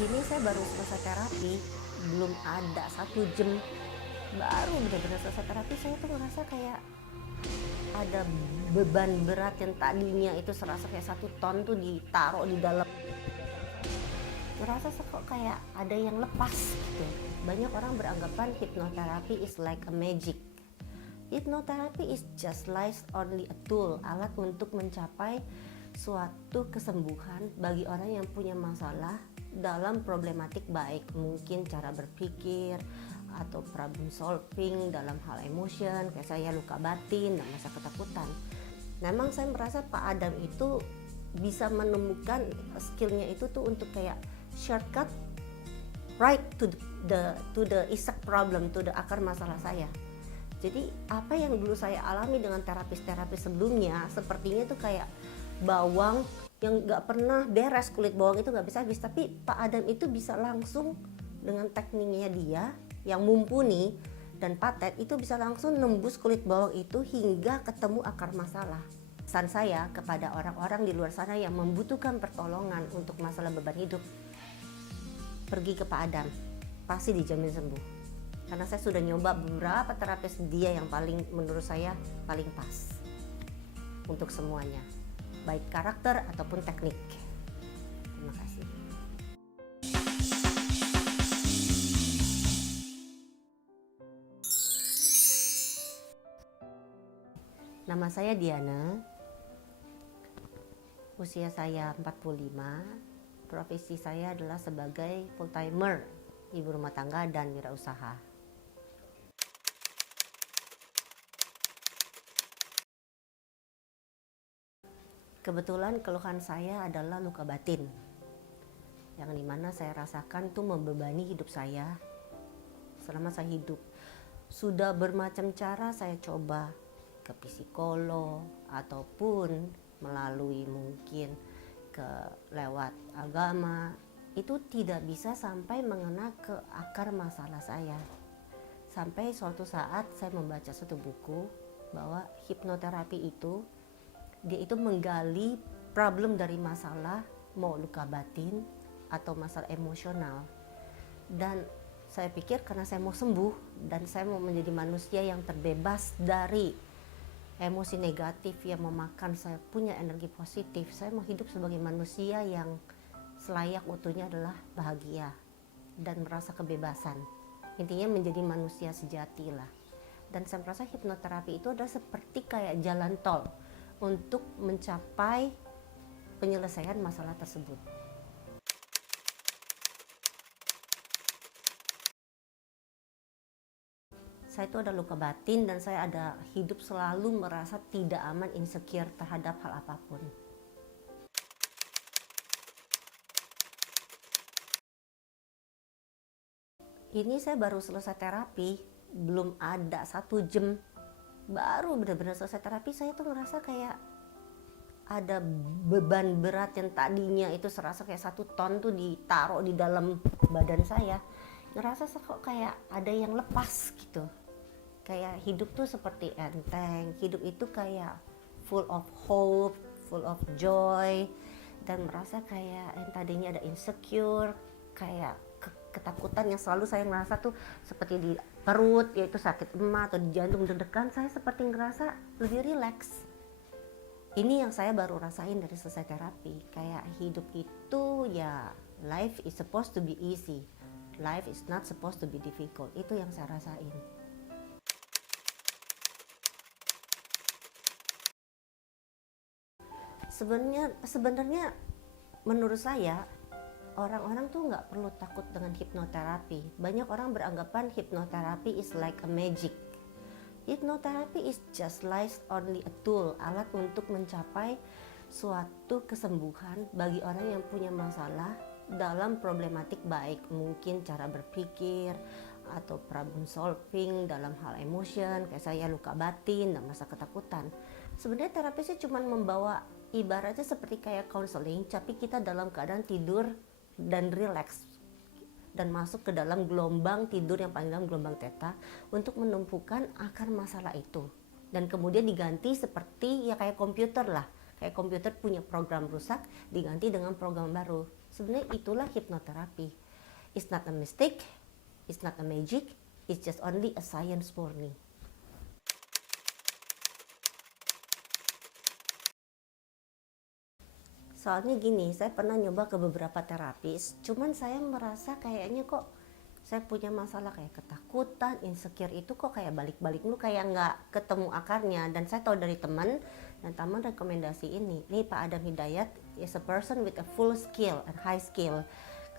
Ini saya baru selesai terapi, belum ada 1 jam, baru benar-benar selesai terapi. Saya tuh ngerasa kayak ada beban berat yang tadinya itu serasa kayak 1 ton tuh ditaruh di dalam. Ngerasa kok kayak ada yang lepas gitu. Banyak orang beranggapan hipnoterapi is like a magic. Hipnoterapi is just like only a tool, alat untuk mencapai suatu kesembuhan bagi orang yang punya masalah dalam problematik, baik mungkin cara berpikir atau problem solving dalam hal emotion, kayak saya luka batin dan masa ketakutan. Memang saya merasa Pak Adam itu bisa menemukan skillnya itu tuh untuk kayak shortcut right to the exact problem, to the akar masalah saya. Jadi apa yang dulu saya alami dengan terapis-terapis sebelumnya sepertinya tuh kayak bawang yang nggak pernah beres, kulit bawang itu nggak bisa habis, tapi Pak Adam itu bisa langsung dengan tekniknya dia yang mumpuni dan paten itu bisa langsung nembus kulit bawang itu hingga ketemu akar masalah. Pesan saya kepada orang-orang di luar sana yang membutuhkan pertolongan untuk masalah beban hidup, pergi ke Pak Adam, pasti dijamin sembuh. Karena saya sudah nyoba beberapa terapis dia yang paling menurut saya paling pas untuk semuanya, baik karakter ataupun teknik. Terima kasih. Nama saya Diana, usia saya 45, profesi saya adalah sebagai full timer, ibu rumah tangga dan wirausaha. Kebetulan keluhan saya adalah luka batin, yang dimana saya rasakan tuh membebani hidup saya selama saya hidup. Sudah bermacam cara saya coba ke psikolog ataupun melalui mungkin lewat agama, itu tidak bisa sampai mengena ke akar masalah saya. Sampai suatu saat saya membaca suatu buku bahwa hipnoterapi itu dia itu menggali problem dari masalah, mau luka batin atau masalah emosional. Dan saya pikir karena saya mau sembuh dan saya mau menjadi manusia yang terbebas dari emosi negatif yang memakan saya, punya energi positif, saya mau hidup sebagai manusia yang selayak utuhnya adalah bahagia dan merasa kebebasan. Intinya menjadi manusia sejati lah. Dan saya merasa hipnoterapi itu adalah seperti kayak jalan tol untuk mencapai penyelesaian masalah tersebut. Saya itu ada luka batin dan saya ada hidup selalu merasa tidak aman, insecure terhadap hal apapun. Ini saya baru selesai terapi, belum ada 1 jam, baru benar-benar selesai terapi. Saya tuh ngerasa kayak ada beban berat yang tadinya itu serasa kayak 1 ton tuh ditaruh di dalam badan saya. Ngerasa kok kayak ada yang lepas gitu. Kayak hidup tuh seperti enteng, hidup itu kayak full of hope, full of joy, dan merasa kayak yang tadinya ada insecure, kayak ketakutan yang selalu saya ngerasa tuh seperti di perut, yaitu sakit emah atau di jantung deg-degan, saya seperti ngerasa lebih rileks. Ini yang saya baru rasain dari selesai terapi, kayak hidup itu ya, life is supposed to be easy, life is not supposed to be difficult. Itu yang saya rasain. Sebenarnya menurut saya orang-orang tuh nggak perlu takut dengan hipnoterapi. Banyak orang beranggapan hipnoterapi is like a magic. Hipnoterapi is just like only a tool, alat untuk mencapai suatu kesembuhan bagi orang yang punya masalah dalam problematik, baik mungkin cara berpikir atau problem solving dalam hal emotion, kayak saya luka batin dan masa ketakutan. Sebenarnya terapisnya cuma membawa ibaratnya seperti kayak counseling, tapi kita dalam keadaan tidur dan relax dan masuk ke dalam gelombang tidur yang paling dalam, gelombang theta, untuk menumpukan akar masalah itu. Dan kemudian diganti seperti ya kayak komputer lah, kayak komputer punya program rusak diganti dengan program baru. Sebenarnya itulah hipnoterapi. It's not a mistake, it's not a magic, it's just only a science for me. Soalnya gini, saya pernah nyoba ke beberapa terapis, cuman saya merasa kayaknya kok saya punya masalah kayak ketakutan, insecure itu kok kayak balik-balik dulu, kayak nggak ketemu akarnya. Dan saya tahu dari teman, dan teman rekomendasi ini, nih Pak Adam Hidayat is a person with a full skill and high skill.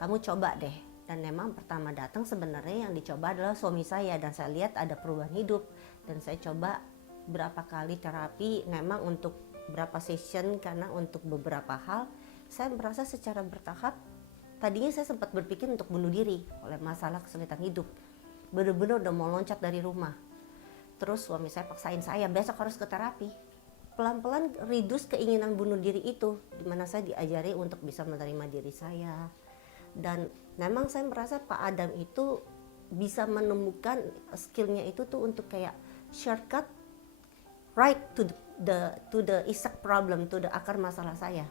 Kamu coba deh. Dan memang pertama datang sebenarnya yang dicoba adalah suami saya, dan saya lihat ada perubahan hidup. Dan saya coba berapa kali terapi, memang untuk berapa session, karena untuk beberapa hal saya merasa secara bertahap. Tadinya saya sempat berpikir untuk bunuh diri oleh masalah kesulitan hidup, bener-bener udah mau loncat dari rumah. Terus suami saya paksain saya besok harus ke terapi. Pelan-pelan reduce keinginan bunuh diri itu, dimana saya diajari untuk bisa menerima diri saya. Dan memang saya merasa Pak Adam itu bisa menemukan skillnya itu tuh untuk kayak shortcut right to the exact problem, to the akar masalah saya.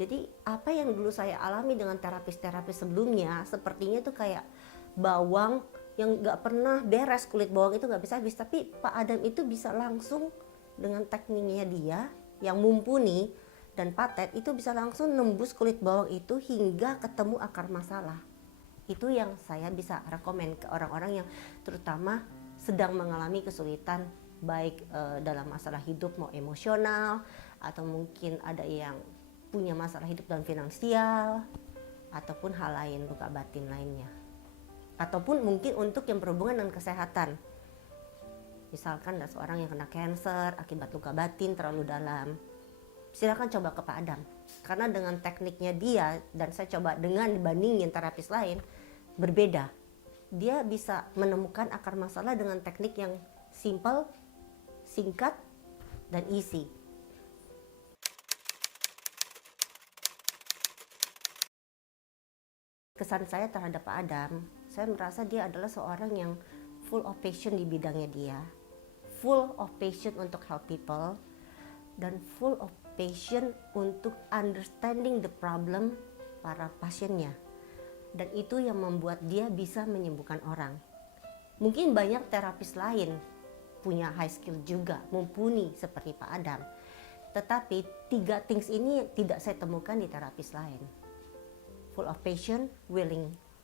Jadi apa yang dulu saya alami dengan terapis-terapis sebelumnya, sepertinya tuh kayak bawang yang nggak pernah beres, kulit bawang itu nggak bisa habis. Tapi Pak Adam itu bisa langsung dengan tekniknya dia yang mumpuni dan paten, itu bisa langsung nembus kulit bawang itu hingga ketemu akar masalah. Itu yang saya bisa rekomen ke orang-orang yang terutama sedang mengalami kesulitan, baik dalam masalah hidup, mau emosional, atau mungkin ada yang punya masalah hidup dan finansial, ataupun hal lain, luka batin lainnya, ataupun mungkin untuk yang berhubungan dengan kesehatan. Misalkan ada seorang yang kena cancer akibat luka batin terlalu dalam, silakan coba ke Pak Adam, karena dengan tekniknya dia dan saya coba dengan dibandingin terapis lain berbeda. Dia bisa menemukan akar masalah dengan teknik yang simple, singkat, dan easy. Kesan saya terhadap Pak Adam, saya merasa dia adalah seorang yang full of passion di bidangnya dia, full of passion untuk help people, dan full of passion untuk understanding the problem para pasiennya. Dan itu yang membuat dia bisa menyembuhkan orang. Mungkin banyak terapis lain punya high skill juga, mumpuni seperti Pak Adam. Tetapi 3 things ini tidak saya temukan di terapis lain. Full of passion,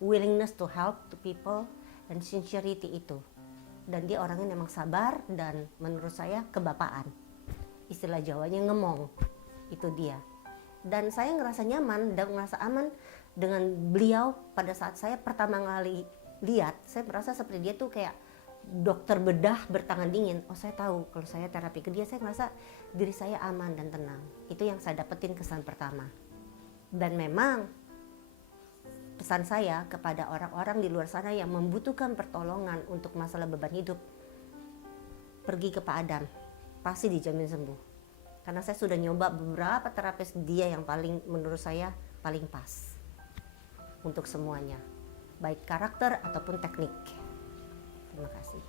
willingness to help to people, dan sincerity itu. Dan dia orangnya memang sabar dan menurut saya kebapaan. Istilah Jawanya ngemong, itu dia. Dan saya ngerasa nyaman dan ngerasa aman dengan beliau. Pada saat saya pertama kali lihat, saya merasa seperti dia tuh kayak dokter bedah bertangan dingin. Oh, saya tahu kalau saya terapi ke dia, saya ngerasa diri saya aman dan tenang. Itu yang saya dapetin kesan pertama. Dan memang pesan saya kepada orang-orang di luar sana yang membutuhkan pertolongan untuk masalah beban hidup, pergi ke Pak Adam, pasti dijamin sembuh. Karena saya sudah nyoba beberapa terapis dia yang paling, menurut saya paling pas untuk semuanya, baik karakter ataupun teknik. Terima kasih.